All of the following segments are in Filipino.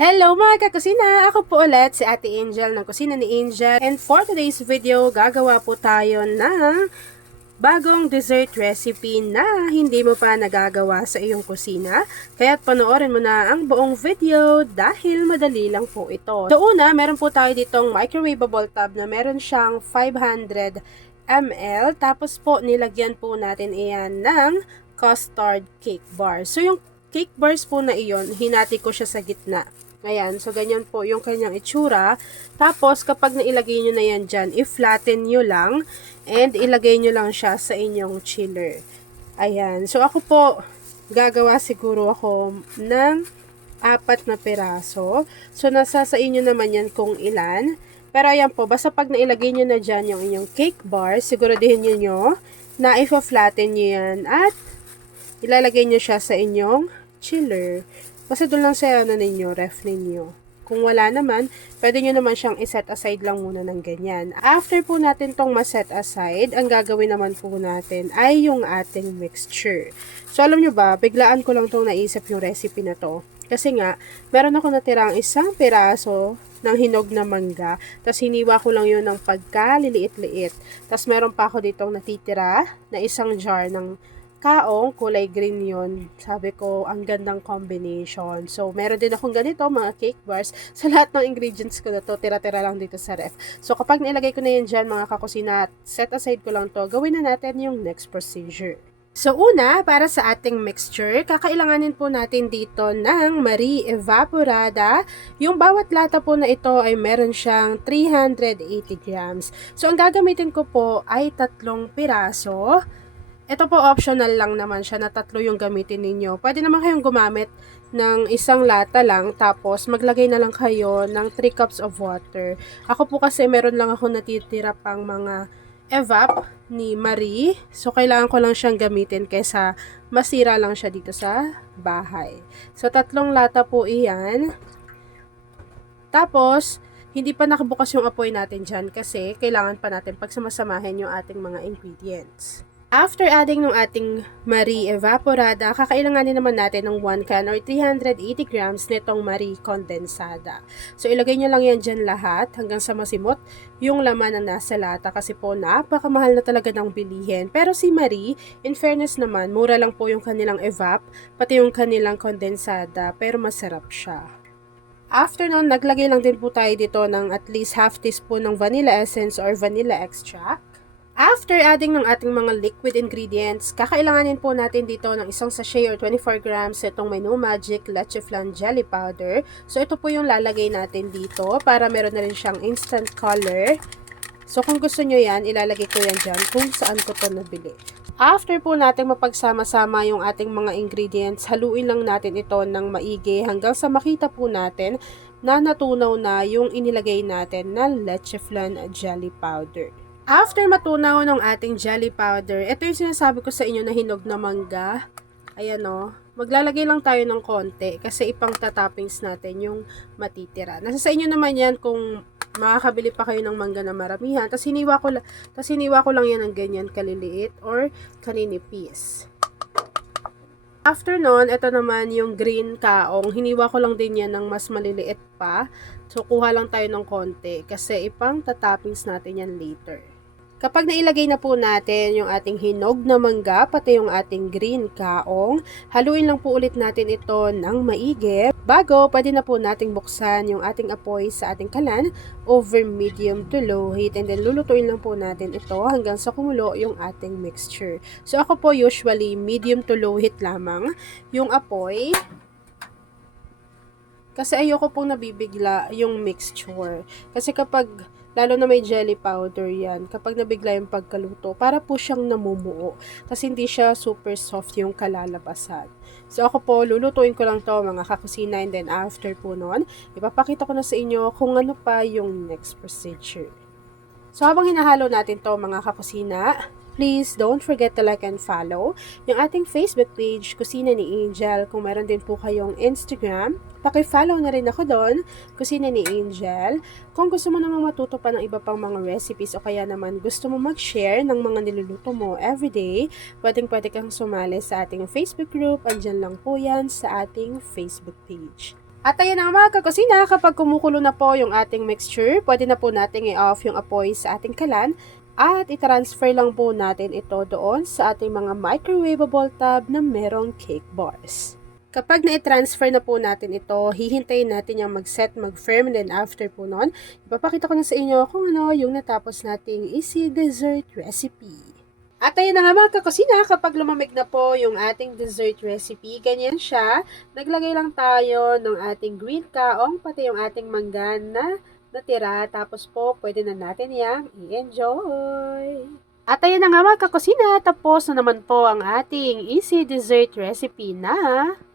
Hello mga kakusina! Ako po ulit si Ate Angel ng Kusina ni Angel. And for today's video, gagawa po tayo ng bagong dessert recipe na hindi mo pa nagagawa sa iyong kusina. Kaya't panoorin mo na ang buong video dahil madali lang po ito. So una, meron po tayo ditong microwavable tub na meron siyang 500 ml. Tapos po, nilagyan po natin iyan ng custard cake bar. So yung cake bars po na iyon, hinati ko siya sa gitna. Ayan, so ganyan po yung kanyang itsura. Tapos, kapag nailagay nyo na yan dyan, i-flatten nyo lang and ilagay nyo lang siya sa inyong chiller. Ayan, so ako po, gagawa siguro ako ng 4 na piraso. So, nasa sa inyo naman yan kung ilan. Pero ayan po, basta pag nailagay nyo na dyan yung inyong cake bar, siguraduhin nyo na i-flatten nyo yan at ilalagay nyo siya sa inyong chiller. Basta doon lang sa ninyo, ref ninyo. Kung wala naman, pwede nyo naman siyang iset aside lang muna ng ganyan. After po natin tong ma-set aside, ang gagawin naman po natin ay yung ating mixture. So alam nyo ba, biglaan ko lang tong naisip yung recipe na to. Kasi nga, meron ako natirang isang piraso ng hinog na mangga. Tapos hiniwa ko lang yun ng pagkaliliit-liit. Tapos meron pa ako ditong natitira na isang jar ng kaong, kulay green yun. Sabi ko, ang gandang combination. So, meron din akong ganito, mga cake bars. Sa lahat ng ingredients ko na to, tira-tira lang dito sa ref. So, kapag nailagay ko na yan dyan, mga kakusina, set aside ko lang to, gawin na natin yung next procedure. So, una, para sa ating mixture, kakailanganin po natin dito ng Marie Evaporada. Yung bawat lata po na ito ay meron siyang 380 grams. So, ang gagamitin ko po ay 3 piraso. Ito po optional lang naman siya na 3 yung gamitin ninyo. Pwede naman kayong gumamit ng isang lata lang tapos maglagay na lang kayo ng 3 cups of water. Ako po kasi meron lang ako natitira pang mga evap ni Marie. So kailangan ko lang siyang gamitin kaysa masira lang siya dito sa bahay. So 3 lata po iyan. Tapos hindi pa nakabukas yung apoy natin dyan kasi kailangan pa natin pagsamasamahin yung ating mga ingredients. After adding ng ating Marie Evaporada, kakailanganin naman natin ng 1 can or 380 grams nitong Marie Condensada. So, ilagay nyo lang yan dyan lahat hanggang sa masimot yung laman na nasa lata kasi po napakamahal na talaga ng bilihin. Pero si Marie, in fairness naman, mura lang po yung kanilang evap, pati yung kanilang condensada, pero masarap siya. After nun, naglagay lang din po tayo dito ng at least half teaspoon ng vanilla essence or vanilla extract. After adding ng ating mga liquid ingredients, kakailanganin po natin dito ng isang sachet or 24 grams itong Menu Magic Leche Flan Jelly Powder. So, ito po yung lalagay natin dito para meron na rin siyang instant color. So, kung gusto nyo yan, ilalagay ko yan dyan kung saan ko to nabili. After po natin mapagsama-sama yung ating mga ingredients, haluin lang natin ito ng maigi hanggang sa makita po natin na natunaw na yung inilagay natin na Leche Flan Jelly Powder. After matunaw ng ating jelly powder, ito yung sinasabi ko sa inyo na hinog na mangga. Ayan o. Maglalagay lang tayo ng konti kasi ipang tatoppings natin yung matitira. Nasa sa inyo naman yan kung makakabili pa kayo ng mangga na maramihan. Tapos hiniwa ko lang yan ng ganyan kaliliit or kaninipis. After nun, ito naman yung green kaong. Hiniwa ko lang din yan ng mas maliliit pa. So, kuha lang tayo ng konti kasi ipang tatoppings natin yan later. Kapag nailagay na po natin yung ating hinog na mangga, pati yung ating green kaong, haluin lang po ulit natin ito ng maigi. Bago, pwede na po nating buksan yung ating apoy sa ating kalan over medium to low heat. And then, lulutuin lang po natin ito hanggang sa kumulo yung ating mixture. So, ako po usually medium to low heat lamang yung apoy. Kasi ayoko pong nabibigla yung mixture. Kasi kapag lalo na may jelly powder yan, kapag nabigla yung pagkaluto, para po siyang namumuo. Kasi hindi siya super soft yung kalalabasan. So ako po, lulutuin ko lang to mga kakusina, and then after po nun, ipapakita ko na sa inyo kung ano pa yung next procedure. So habang hinahalo natin to mga kakusina, please don't forget to like and follow yung ating Facebook page, Kusina ni Angel. Kung meron din po kayong Instagram, paki-follow na rin ako doon, Kusina ni Angel. Kung gusto mo naman matuto pa ng iba pang mga recipes o kaya naman gusto mo mag-share ng mga niluluto mo everyday, pwede kang sumali sa ating Facebook group. Andyan lang po yan sa ating Facebook page. At ayan na mga kakusina, kapag kumukulo na po yung ating mixture, pwede na po natin i-off yung apoy sa ating kalan at i-transfer lang po natin ito doon sa ating mga microwavable tub na merong cake bars. Kapag na-transfer na po natin ito, hihintayin natin yung mag-set, mag-firm, and then after po nun, ipapakita ko na sa inyo kung ano yung natapos nating easy dessert recipe. At ayun na nga mga kakusina, kapag lumamig na po yung ating dessert recipe, ganyan siya. Naglagay lang tayo ng ating green kaong, pati yung ating mangga na natira. Tapos po, pwede na natin yang i-enjoy. At ayun na nga mga kakusina, tapos na naman po ang ating easy dessert recipe na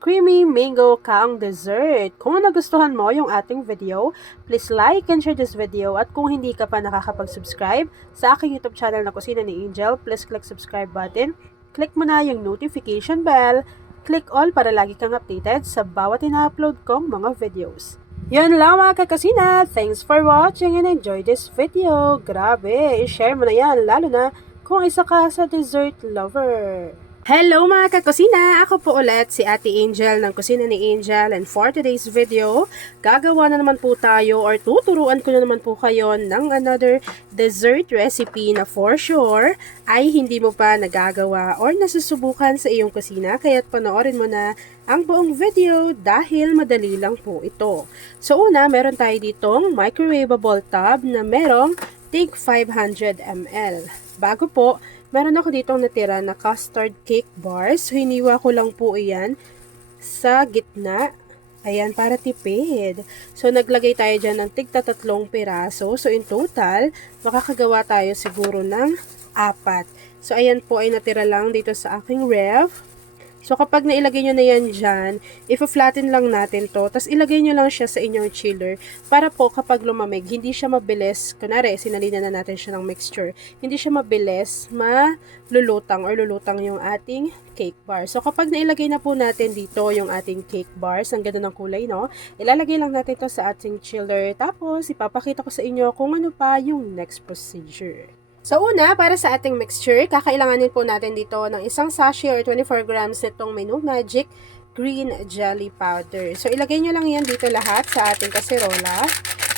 creamy mango kaong dessert. Kung nagustuhan mo yung ating video, please like and share this video. At kung hindi ka pa nakakapag-subscribe sa aking YouTube channel na Kusina ni Angel, please click subscribe button. Click mo na yung notification bell. Click all para lagi kang updated sa bawat ina-upload kong mga videos. Yun lang mga kakasina. Thanks for watching and enjoy this video. Grabe, i-share mo na yan, lalo na kung isa ka sa dessert lover. Hello mga kakusina! Ako po ulit si Ate Angel ng Kusina ni Angel, and for today's video, gagawa na naman po tayo or tuturuan ko na naman po kayo ng another dessert recipe na for sure ay hindi mo pa nagagawa or nasusubukan sa iyong kusina, kaya't panoorin mo na ang buong video dahil madali lang po ito. So una, meron tayo ditong microwavable tub na merong tig 500 ml. Bago po, meron ako ditong natira na custard cake bars. So, hiniwa ko lang po iyan sa gitna. Ayan, para tipid. So, naglagay tayo dyan ng tigta 3 piraso. So, in total, makakagawa tayo siguro ng 4. So, ayan po ay natira lang dito sa aking ref. So, kapag nailagay nyo na yan dyan, i-flatten lang natin to. Tapos, ilagay nyo lang siya sa inyong chiller para po kapag lumamig, hindi siya mabilis. Kunwari, sinalinan na natin siya ng mixture. Hindi siya mabilis malulutang or lulutang yung ating cake bar. So, kapag nailagay na po natin dito yung ating cake bars, ang ganda ng kulay, no? Ilalagay lang natin to sa ating chiller. Tapos, ipapakita ko sa inyo kung ano pa yung next procedure. So una, para sa ating mixture, kakailanganin po natin dito ng isang sachet or 24 grams nitong Menu Magic Green Jelly Powder. So ilagay nyo lang yan dito lahat sa ating kaserola.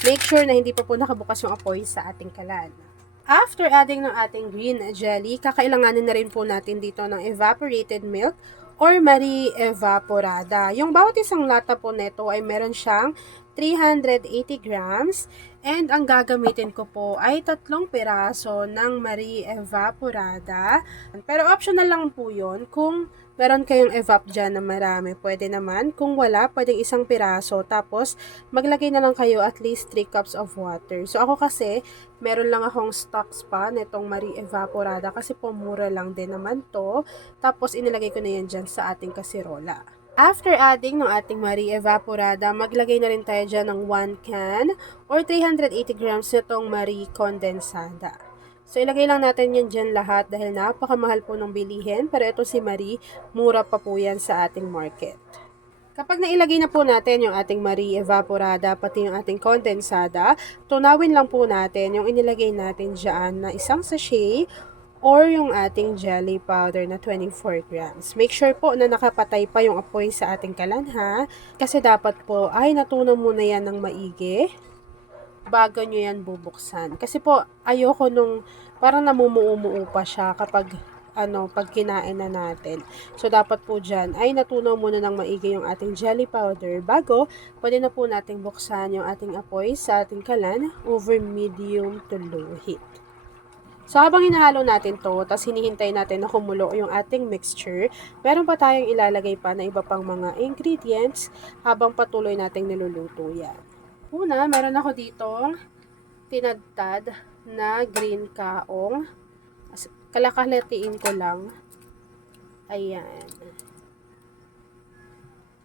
Make sure na hindi pa po nakabukas yung apoy sa ating kalan. After adding ng ating green jelly, kakailanganin na rin po natin dito ng evaporated milk or Marie Evaporada. Yung bawat isang lata po nito ay meron siyang 380 grams. And ang gagamitin ko po ay 3 piraso ng Marie Evaporada. Pero optional lang po yun. Kung meron kayong evap dyan na marami, pwede naman. Kung wala, pwedeng 1 piraso. Tapos, maglagay na lang kayo at least 3 cups of water. So, ako kasi, meron lang akong stocks pa nitong Marie Evaporada kasi po mura lang din naman to. Tapos, inilagay ko na yan dyan sa ating kasirola. After adding ng ating Marie Evaporada, maglagay na rin tayo dyan ng 1 can or 380 grams nitong Marie Condensada. So, ilagay lang natin yan dyan lahat dahil napakamahal po ng bilihin. Pero ito si Marie, mura pa po yan sa ating market. Kapag nailagay na po natin yung ating Marie Evaporada, pati yung ating Condensada, tunawin lang po natin yung inilagay natin dyan na isang sachet or yung ating jelly powder na 24 grams. Make sure po na nakapatay pa yung apoy sa ating kalan ha. Kasi dapat po ay natunaw muna yan ng maigi bago nyo yan bubuksan. Kasi po ayoko nung parang namumuo-muo pa siya kapag pag kinain na natin. So dapat po dyan ay natunaw muna ng maigi yung ating jelly powder bago pwede na po nating buksan yung ating apoy sa ating kalan over medium to low heat. So, habang hinahalo natin to, tapos hinihintay natin na kumulo yung ating mixture, meron pa tayong ilalagay pa na iba pang mga ingredients habang patuloy nating niluluto yan. Una, meron ako dito tinadtad na green kaong. Kalakalatiin ko lang. Ayan.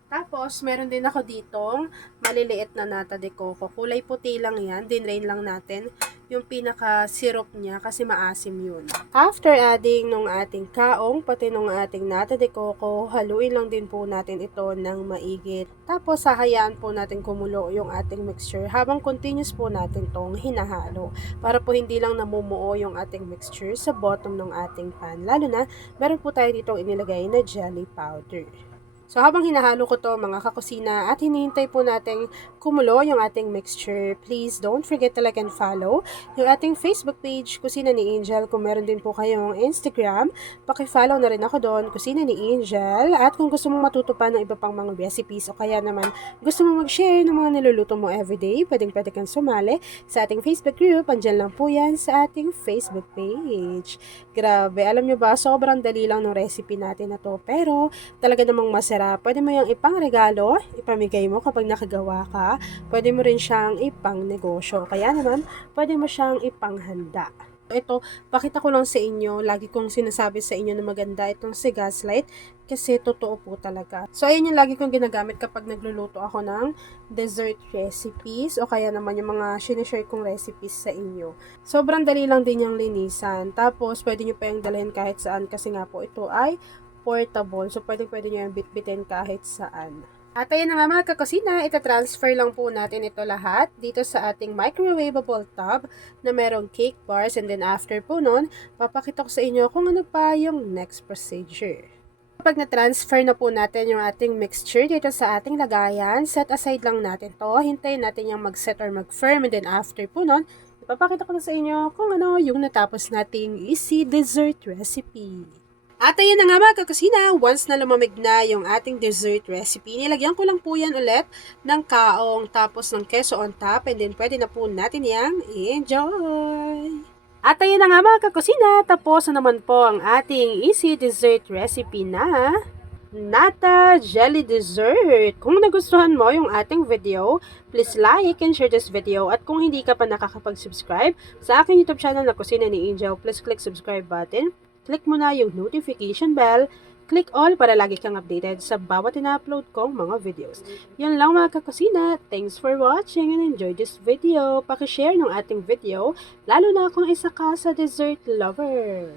Tapos, meron din ako ditong maliliit na nata de coco. Kulay puti lang yan. Dinrain lang natin yung pinaka-syrup niya kasi maasim yun. After adding nung ating kaong, pati nung ating nata de coco, haluin lang din po natin ito ng maigi. Tapos, hahayaan po natin kumulo yung ating mixture habang continuous po natin tong hinahalo. Para po hindi lang namumuo yung ating mixture sa bottom ng ating pan. Lalo na, meron po tayo ditong inilagay na jelly powder. So habang hinahalo ko to mga kakusina at hinihintay po natin kumulo yung ating mixture, please don't forget to like and follow yung ating Facebook page, Kusina ni Angel. Kung meron din po kayong Instagram, paki-follow na rin ako doon, Kusina ni Angel. At kung gusto mong matuto pa ng iba pang mga recipes o kaya naman gusto mong mag-share ng mga niluluto mo everyday, pwede kang sumali sa ating Facebook group. Andyan lang po yan sa ating Facebook page. Grabe, alam nyo ba, sobrang dali lang ng recipe natin na to. Pero talaga namang masarap. Pwede mo yung ipang-regalo, ipamigay mo kapag nakagawa ka. Pwede mo rin siyang ipang-negosyo. Kaya naman, pwede mo siyang ipanghanda. Ito, pakita ko lang sa inyo, lagi kong sinasabi sa inyo na maganda itong si Gaslight kasi totoo po talaga. So, ayan yung lagi kong ginagamit kapag nagluluto ako ng dessert recipes o kaya naman yung mga sinishare kong recipes sa inyo. Sobrang dali lang din yung linisan. Tapos, pwede nyo pa yung dalhin kahit saan kasi nga po ito ay portable. So, pwede nyo yung bitbitin kahit saan. At ayan na nga mga kakusina, itatransfer lang po natin ito lahat dito sa ating microwavable tub na merong cake bars. And then after po nun, papakita ko sa inyo kung ano pa yung next procedure. Kapag na-transfer na po natin yung ating mixture dito sa ating lagayan, set aside lang natin to. Hintayin natin yung mag-set or mag-firm. And then after po nun, ipapakita ko na sa inyo kung ano yung natapos nating easy dessert recipe. At ayan na nga mga kakusina, once na lumamig na yung ating dessert recipe, nilagyan ko lang po yan ulit ng kaong tapos ng keso on top and then pwede na po natin yang enjoy! At ayan na nga mga kakusina, tapos na naman po ang ating easy dessert recipe na Nata Jelly Dessert. Kung nagustuhan mo yung ating video, please like and share this video. At kung hindi ka pa nakakapag-subscribe sa aking YouTube channel na Kusina ni Angel, please click subscribe button. Click mo na yung notification bell, click all para lagi kang updated sa bawat ina-upload kong mga videos. Yan lang mga kakusina. Thanks for watching and enjoy this video. Pakishare ng ating video, lalo na kung isa ka sa dessert lover.